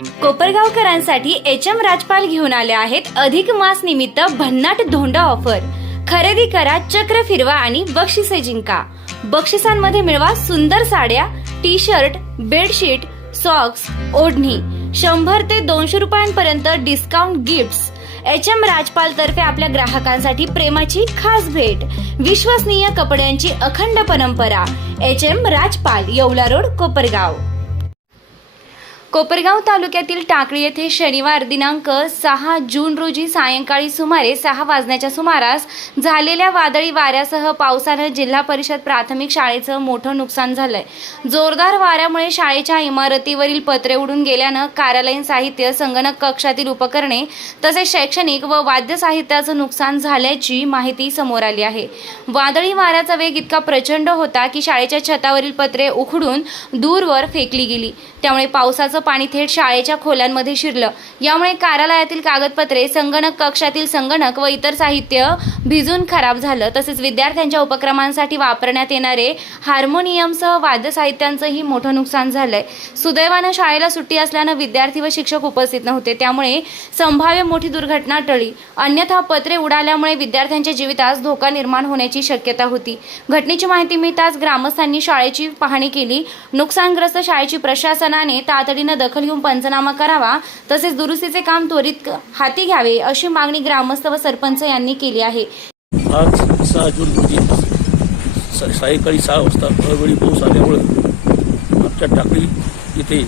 कोपरगावकरांसाठी HM. राजपाल घेऊन आले आहेत अधिक मास निमित्त भन्नाट धोंडा ऑफर। खरेदी करा, चक्र फिरवा आणि बक्षिसे जिंका। बक्षिसांमध्ये मिळवा सुंदर साड्या, टी शर्ट, बेडशीट, सॉक्स, ओढणी। 100 ते 200 रुपयांपर्यंत डिस्काउंट गिफ्ट्स। एच.एम. राजपाल तर्फे आपल्या ग्राहकांसाठी प्रेमाची खास भेट। विश्वसनीय कपड्यांची अखंड परंपरा। एच.एम. राजपाल, येवला रोड, कोपरगाव। कोपरगाव तालुक्यातील टाकळी येथे शनिवार दिनांक 6 जून रोजी सायंकाळी सुमारे 6 वाजण्याच्या सुमारास झालेल्या वादळी वाऱ्यासह पावसाने जिल्हा परिषद प्राथमिक शाळेचं मोठं नुकसान झालंय। जोरदार वाऱ्यामुळे शाळेच्या इमारतीवरील पत्रे उडून गेल्यानं कार्यालयीन साहित्य, संगणक कक्षातील उपकरणे तसेच शैक्षणिक व वाद्य साहित्याचं नुकसान झाल्याची माहिती समोर आली आहे। वादळी वाऱ्याचा वेग इतका प्रचंड होता की शाळेच्या छतावरील पत्रे उखडून दूरवर फेकली गेली। त्यामुळे पावसाचं पाणी थेट शाळेच्या खोल्यांमध्ये शिरलं। यामुळे कार्यालयातील कागदपत्रे, संगणक कक्षातील संगणक व इतर साहित्य भिजून खराब झालं। तसेच विद्यार्थ्यांच्या उपक्रमांसाठी वापरण्यात येणारे हार्मोनियमसह वाद्य साहित्यांचंही मोठं नुकसान झालंय। सुदैवानं शाळेला सुट्टी असल्यानं विद्यार्थी व शिक्षक उपस्थित नव्हते, त्यामुळे संभाव्य मोठी दुर्घटना टळली। अन्यथा पत्रे उडाल्यामुळे विद्यार्थ्यांच्या जीवितास धोका निर्माण होण्याची शक्यता होती। घटनेची माहिती मिळताच ग्रामस्थांनी शाळेची पाहणी केली। नुकसानग्रस्त शाळेची प्रशासनाने तातडीने दखल घेऊन पंचनामा करावा तसेच दुरुस्तीचे काम त्वरित हाती घ्यावे अशी मागणी ग्रामस्थ व सरपंच यांनी केली आहे। आज 6 जून रोजी सायंकाळी 6 वाजता अवेळी पाऊस आल्यामुळे आमच्या टाकळी येथे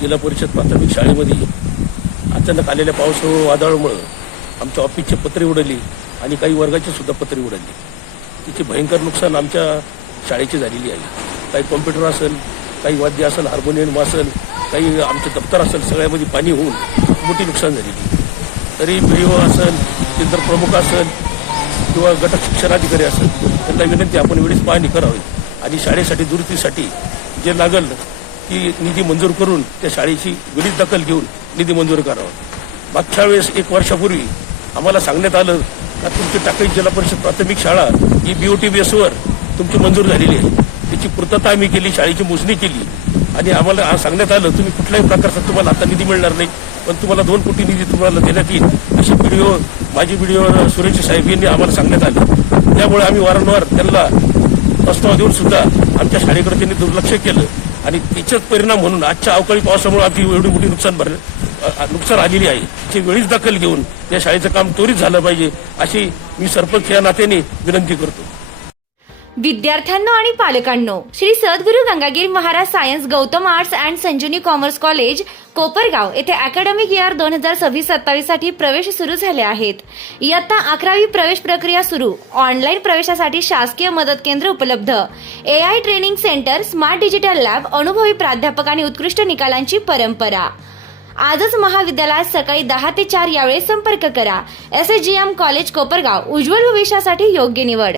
जिल्हा परिषद प्राथमिक शाळेमध्ये अचानक आलेल्या पाऊस व वादळामुळे आमच्या ऑफिसचे पत्रे उडली आणि काही वर्गाचे सुद्धा पत्रे उडली। तिचे भयंकर नुकसान आमच्या शाळेची झालेली आहे। काही कॉम्प्युटर असेल, काही वाद्य असेल, हार्मोनियम असेल, काही आमचे दप्तर असेल, सगळ्यामध्ये पाणी होऊन मोठी नुकसान झालेली। तरी पीओ असेल, केंद्र प्रमुख असेल किंवा गट शिक्षणाधिकारी असेल, त्यांना विनंती आपण वेळेस पाहणी करावी आणि शाळेसाठी दुरुस्तीसाठी जे लागेल की निधी मंजूर करून त्या शाळेची वेळीच दखल घेऊन निधी मंजूर करावा। मागच्या वेळेस 1 वर्षापूर्वी आम्हाला सांगण्यात आलं का तुमची टाकळी जिल्हा परिषद प्राथमिक शाळा ही BOT बेसवर तुमची मंजूर झालेली आहे। त्याची पूर्तता आम्ही केली, शाळेची मोजणी केली आणि आम्हाला सांगण्यात आलं तुम्ही कुठल्याही प्रकारचा तुम्हाला आता निधी मिळणार नाही, पण तुम्हाला 2 कोटी निधी तुम्हाला देण्यात येईल अशी माजी BDO सुरेश साहेब यांनी आम्हाला सांगण्यात आलं। त्यामुळे आम्ही वारंवार त्यांना प्रस्ताव देऊन सुद्धा आमच्या शाळेकडे त्यांनी दुर्लक्ष केलं आणि त्याचाच परिणाम म्हणून आजच्या अवकाळी पावसामुळे आधी एवढी मोठी नुकसान आलेली आहे। त्याची वेळीच दखल घेऊन त्या शाळेचं काम त्वरित झालं पाहिजे अशी मी सरपंच या नात्याने विनंती करतो। विद्यार्थ्यांनो आणि पालकांनो, Shri Sadguru Gangagiri Maharaj science Gautam arts and Sanjivani commerce college Kopargaon येथे अकॅडमिक इयर 2026-27 साठी प्रवेश सुरू झाले आहेत। इयत्ता 11वी प्रवेश प्रक्रिया सुरू। ऑनलाईन प्रवेशासाठी शासकीय मदत केंद्र उपलब्ध। AI training centre, smart digital lab, अनुभवी प्राध्यापक आणि उत्कृष्ट निकालांची परंपरा। आजच महाविद्यालयात सकाळी 10 ते 4 यावेळी संपर्क करा। SSGM कॉलेज कोपरगाव, उज्ज्वल भविष्यासाठी योग्य निवड।